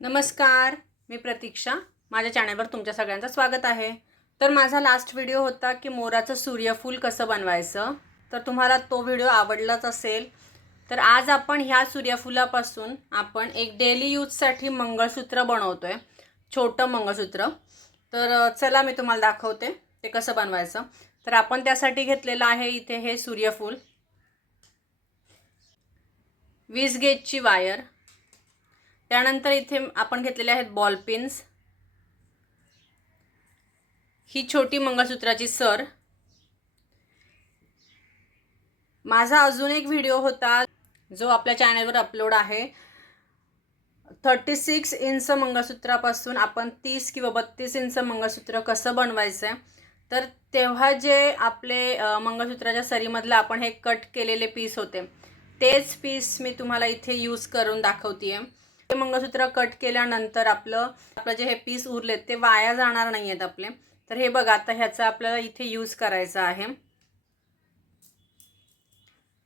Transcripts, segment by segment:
नमस्कार, मी प्रतीक्षा. माझ्या चॅनलवर तुमच्या सगळ्यांचं स्वागत आहे. तर माझा लास्ट व्हिडिओ होता की मोराचं सूर्यफूल कसं बनवायचं. तर तुम्हाला तो व्हिडिओ आवडलाच असेल. तर आज आपण ह्या सूर्यफुलापासून आपण एक डेली यूजसाठी मंगळसूत्र बनवतोय, छोटं मंगळसूत्र. तर चला मी तुम्हाला दाखवते ते कसं बनवायचं. तर आपण त्यासाठी घेतलेलं आहे इथे हे सूर्यफूल, 20 गेजची वायर, त्यानंतर इथे आपण घेतलेले आहेत बॉल पिन्स, ही छोटी मंगळसूत्राची सर. माझा अजून एक व्हिडिओ होता जो आपल्या चॅनलवर अपलोड आहे. 36 इंच मंगळसूत्रापासून आपण 30 किंवा 32 इंच मंगळसूत्र कसं बनवायचं आहे. तर तेव्हा जे आपले मंगळसूत्राच्या सरीमधलं आपण हे कट केलेले पीस होते, तेच पीस मी तुम्हाला इथे यूज करून दाखवते आहे. हे मंगळसूत्र कट केल्यानंतर आपलं जे हे पीस उरले ते वाया जाणार नाही आहेत आपले. तर हे बघा, आता ह्याचा आपल्याला इथे यूज करायचा आहे.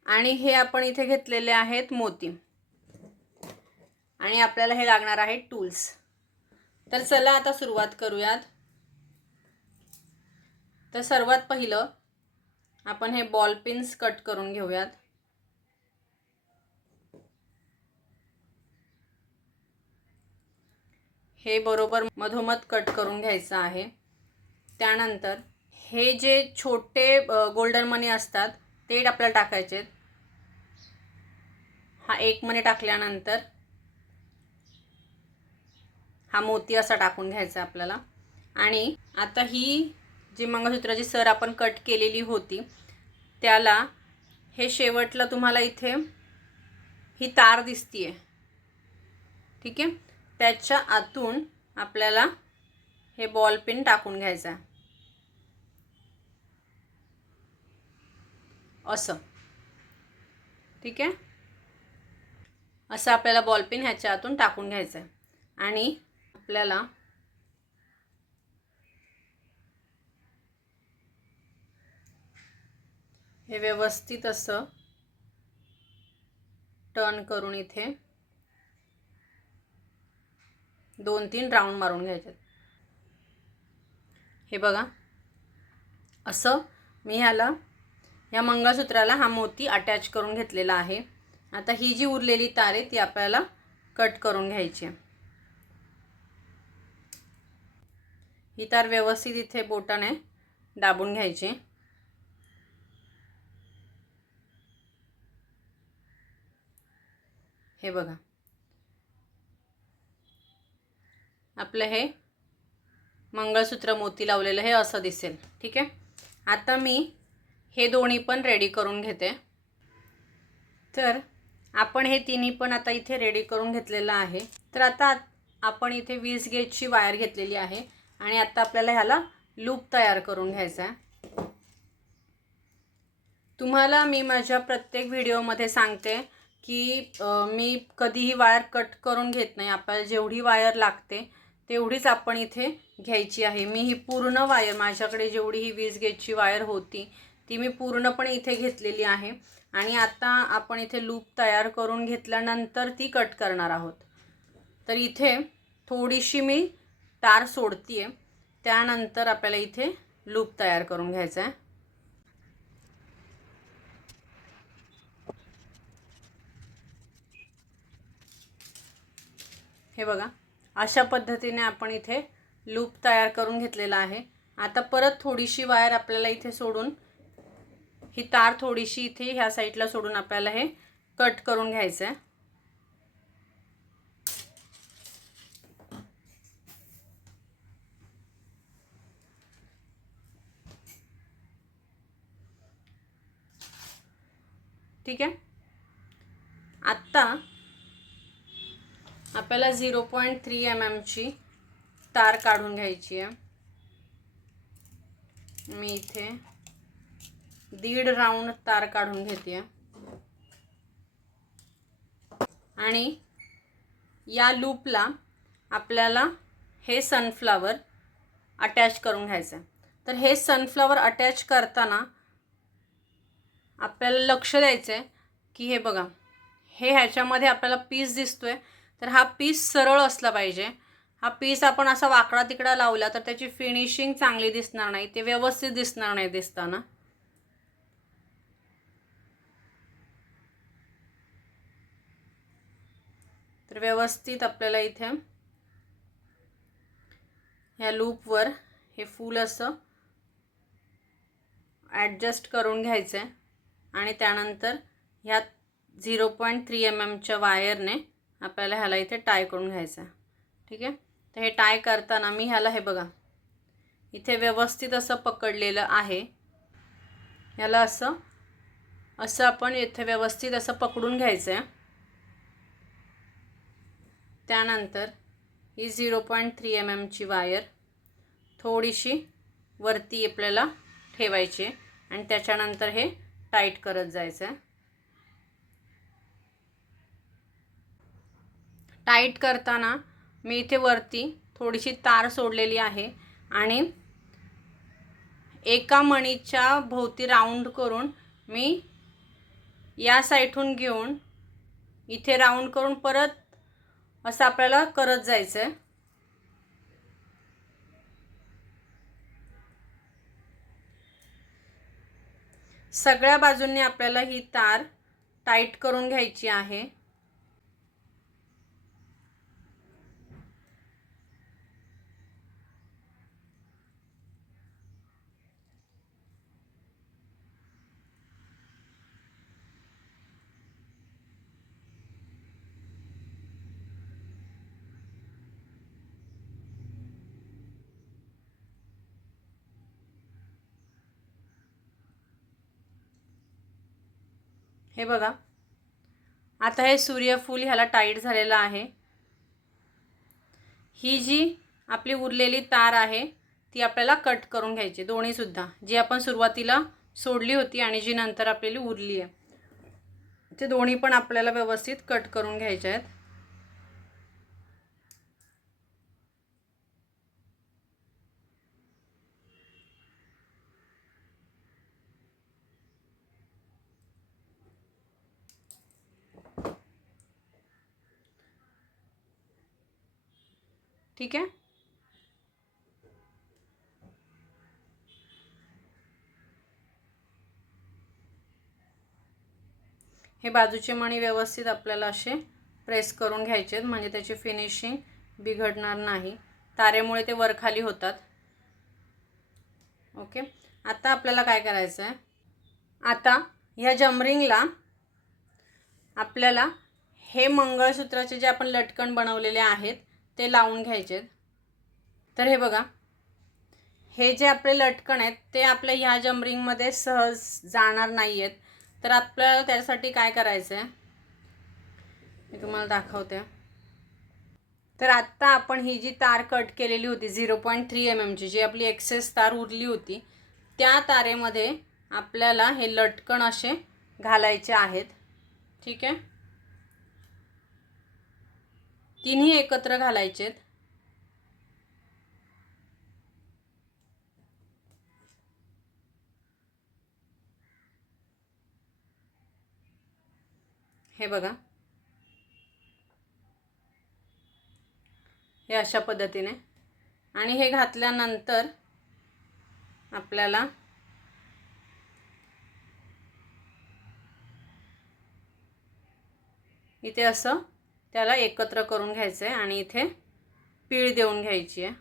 आणि हे आपण इथे घेतलेले आहेत मोती, आणि आपल्याला हे लागणार आहे टूल्स. तर चला आता सुरुवात करूयात. तर सर्वात पहिलं आपण हे बॉल पिन्स कट करून घेऊयात. हे बरोबर मधोमध कट करून घ्यायचं आहे. त्यानंतर हे जे छोटे गोल्डन मनी असतात ते आपल्याला टाकायचे. हा एक मनी टाकल्यानंतर हा मोती असा टाकून घ्यायचा आपल्याला. आणि आता ही जी मंगळसूत्राची सर आपण कट केलेली होती त्याला हे शेवटला तुम्हाला इथे ही तार दिसतीये, ठीक आहे, त्याच्या आतून आपल्याला हे बॉल पिन टाकून घ्यायचा असं, ठीक आहे. असं आपल्याला बॉल पिन ह्याच्या आतून टाकून घ्यायचं आहे. आणि आपल्याला हे व्यवस्थित असं टर्न करून इथे 2-3 राऊंड मारून घ्यायचे. हे बघा, असं मी ह्या मंगळसूत्राला हा मोती अटॅच करून घेतलेला आहे. आता ही जी उरलेली तार आहे ती आपल्याला कट करून घ्यायची आहे. ही तार व्यवस्थित इथे बोटाने दाबून घ्यायची. हे बघा, आपलं हे मंगळसूत्र मोती लावलेलं हे असं दिसेल, ठीक आहे. आता मी हे दोन्ही पण रेडी करून घेते. तर आपण हे तिन्ही पण आता इथे रेडी करून घेतलेलं आहे. तर आता आपण इथे 20 गेजची वायर घेतलेली आहे आणि आता आपल्याला ह्याला लूप तयार करून घ्यायचा आहे. तुम्हाला मी माझ्या प्रत्येक व्हिडिओमध्ये सांगते की मी कधीही वायर कट करून घेत नाही. आपल्याला जेवढी वायर लागते तेवढीच आपण इथे घ्यायची आहे. मी ही पूर्ण वायर, माझ्याकडे जेवढी ही 20 गेजची वायर होती ती मी पूर्णपणे इथे घेतलेली आहे. आणि आता आपण इथे लूप तयार करून घेतल्यानंतर ती कट करणार आहोत. तर इथे थोडीशी मी तार सोडतीये, त्यानंतर आपल्याला इथे लूप तयार करून घ्यायचा आहे. हे बघा, अशा पद्धतीने आपण इथे लूप तयार करून घेतलेला आहे. आता परत थोडीशी वायर आपल्याला इथे सोडून, ही तार थोडीशी इथे ह्या साईडला सोडून आपल्याला हे कट करून घ्यायचं आहे. ठीक आहे. आत्ता आपल्याला 0.3 mm ची तार काढून घ्यायची आहे. मी इथे 1.5 राऊंड तार काढून घेते आणि या लूपला आपल्याला हे सनफ्लावर अटॅच करून घ्यायचं आहे. तर हे सनफ्लावर अटॅच करताना आपल्याला लक्ष द्यायचं आहे की हे बघा, हे ह्याच्यामध्ये आपल्याला पीस दिसतोय तर हा पीस सरळ असला पाहिजे. हा पीस आपण असा वाकडा तिकडा लावला तर त्याची फिनिशिंग चांगली दिसणार नाही, ते व्यवस्थित दिसणार नाही दिसताना. तर व्यवस्थित आपल्याला इथे ह्या लूपवर हे फूल असं ॲडजस्ट करून घ्यायचं आहे आणि त्यानंतर ह्या 0.3 mm वायरने आपल्याला ह्याला इथे टाय करून घ्यायचं आहे. ठीक आहे. तर हे टाय करताना मी ह्याला हे बघा इथे व्यवस्थित असं पकडलेलं आहे. ह्याला असं आपण इथे व्यवस्थित असं पकडून घ्यायचं आहे. त्यानंतर ही 0.3 mm ची वायर थोडीशी वरती आपल्याला ठेवायची आणि त्याच्यानंतर हे टाईट करत जायचं आहे. टाईट करताना मी इथे वरती थोडीशी तार सोडलेली आहे आणि एका मणीच्या भोवती राऊंड करून मी या साईडून घेऊन इथे राऊंड करून परत असं आपल्याला करत जायचं आहे. सगळ्या बाजूंनी आपल्याला ही तार टाईट करून घ्यायची आहे. हे बघा आता हे सूर्यफूल ह्याला टाईट झालेलं आहे. ही जी आपली उरलेली तार आहे ती आपल्याला कट करून घ्यायची, दोन्ही सुद्धा, जी आपण सुरुवातीला सोडली होती आणि जी नंतर आपल्याला उरली आहे ते दोन्ही पण आपल्याला व्यवस्थित कट करून घ्यायचे आहेत. ठीक आहे. हे बाजूचे मणी व्यवस्थित आपल्याला असे प्रेस करून घ्यायचे आहेत म्हणजे त्याची फिनिशिंग बिघडणार नाही, तारेमुळे ते वरखाली होतात. ओके. आता आपल्याला काय करायचं आहे, आता ह्या जमरिंगला आपल्याला हे मंगळसूत्राचे जे आपण लटकन बनवलेले आहेत ते लावून घ्यायचे आहेत. तर हे बघा हे जे आपले लटकन आहेत ते आपल्या ह्या जमरिंगमध्ये सहज जाणार नाही आहेत. तर आपल्याला त्यासाठी काय करायचं आहे मी तुम्हाला दाखवते. तर आत्ता आपण ही जी तार कट केलेली होती 0.3 mm ची, जी आपली एक्सेस तार उरली होती, त्या तारेमध्ये आपल्याला हे लटकन असे घालायचे आहेत. ठीक आहे. तिन्ही एकत्र घालायचे आहेत. हे बघा हे अशा पद्धतीने, आणि हे घातल्यानंतर आपल्याला इथे असं त्याला एकत्र करून घ्यायचं आहे आणि इथे पीळ देऊन घ्यायची आहे.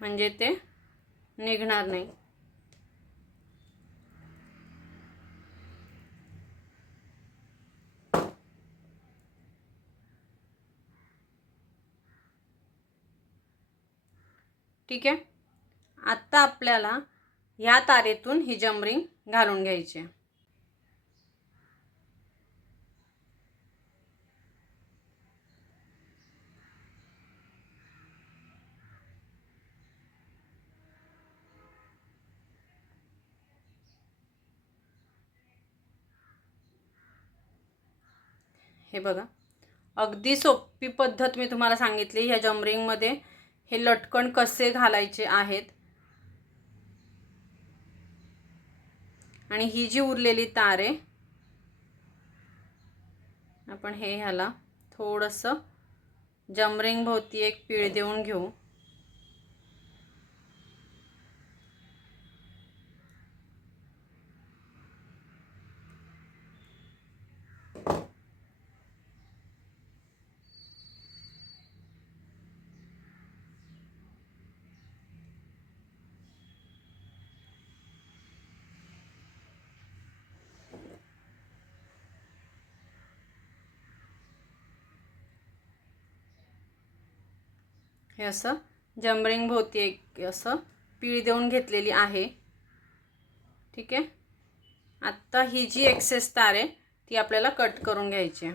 म्हणजे ते निघणार नाही. ठीक आहे. आता आपल्याला ह्या तारेतून ही जमरिंग घालून घ्यायची आहे. हे बघा अगदी सोपी पद्धत मी तुम्हाला सांगितली. ह्या जमरिंगमध्ये हे लटकन कसे घालायचे आहेत आणि ही जी उरलेली तार आहे आपण ह्याला थोडंसं जमरिंग भोवती एक पीळ देऊन घेऊ. हे असं जमरिंग भोवती एक असं पीळ देऊन घेतलेली आहे. ठीक आहे. आता ही जी एक्सेस तार आहे ती आपल्याला कट करून घ्यायची आहे.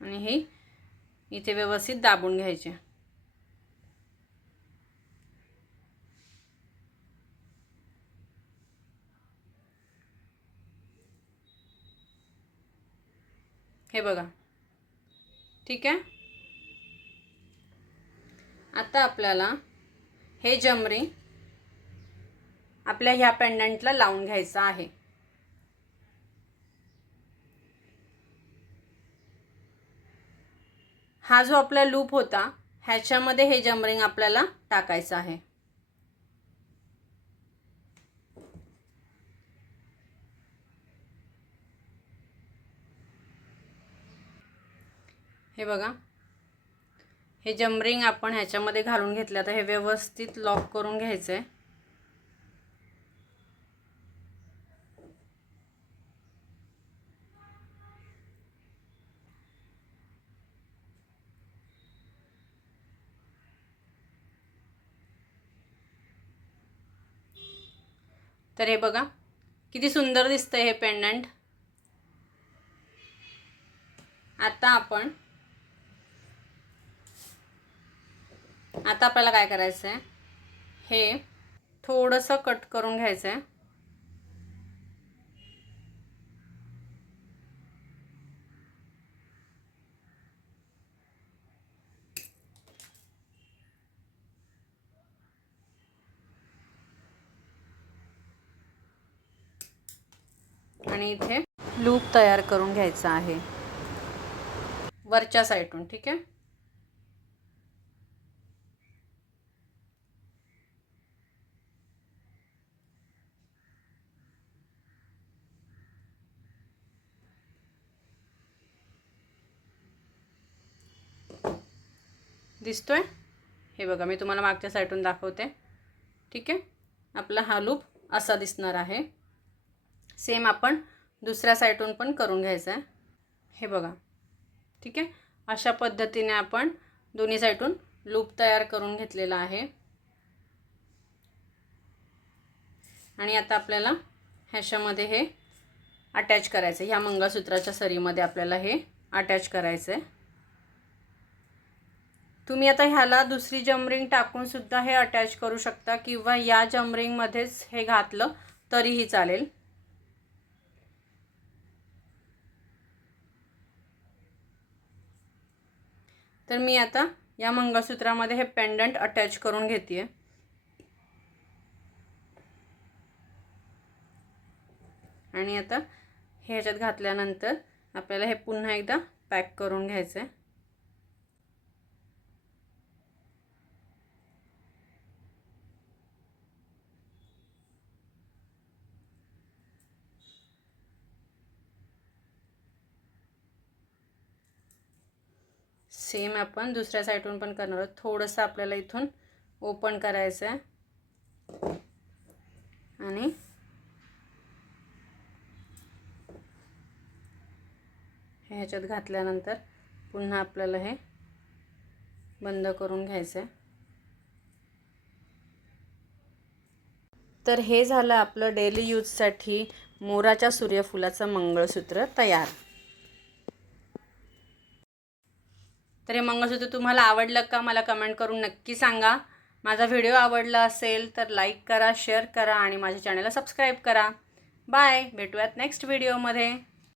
आणि ही इथे व्यवस्थित दाबून घ्यायची. हे बघा. ठीक आहे. आता आपल्याला हे जमरिंग आपल्या ह्या पेंडंटला लावून घ्यायचं आहे. हा जो आपला लूप होता ह्याच्यामध्ये हे जमरिंग आपल्याला टाकायचं आहे. हे बघा. हे जमरिंग आपण ह्याच्यामध्ये घालून घेतलं. आता हे व्यवस्थित लॉक करून घ्यायचं आहे. तर हे बघा किती सुंदर दिसतंय हे पेंडंट. आता आपल्याला काय करायचं आहे, हे थोडंसं कट करून घ्यायचं आहे. आणि इथे लूप तयार करून घ्यायचा आहे वरच्या साईडून. ठीक आहे. दिसतोय. हे बघा मी तुम्हाला मागच्या साईडून दाखवते. ठीक आहे. आपला हा लूप असा दिसणार आहे. सेम आपण दुसऱ्या साईडून पण करून घ्यायचं आहे. हे बघा. ठीक आहे. अशा पद्धतीने आपण दोन्ही साईडून लूप तयार करून घेतलेला आहे. आणि आता आपल्याला ह्याच्यामध्ये हे अटॅच करायचं. ह्या मंगळसूत्राच्या सरीमध्ये आपल्याला हे अटॅच करायचं आहे. तुम्ही आता ह्याला दुसरी जमरिंग टाकून सुद्धा हे अटॅच करू शकता किंवा या जमरिंगमध्येच हे घातलं तरीही चालेल. तर मी आता या मंगळसूत्रामध्ये हे पेंडंट अटॅच करून घेते. आणि आता हे ह्याच्यात घातल्यानंतर आपल्याला हे पुन्हा एकदा पॅक करून घ्यायचं आहे. सेम आपण दुसऱ्या साईडून पण करणार आहोत. थोडंसं आपल्याला इथून ओपन करायचं आहे आणि ह्याच्यात घातल्यानंतर पुन्हा आपल्याला हे बंद करून घ्यायचं आहे. तर हे झालं आपलं डेली यूजसाठी मोराच्या सूर्यफुलाचं मंगळसूत्र तयार. तर हे मंगळसूत्र तुम्हाला आवडलं का मला कमेंट करून नक्की सांगा. माझा व्हिडिओ आवडला असेल तर लाईक करा, शेअर करा आणि माझ्या चॅनलला सबस्क्राईब करा. बाय. भेटूयात नेक्स्ट व्हिडिओमध्ये.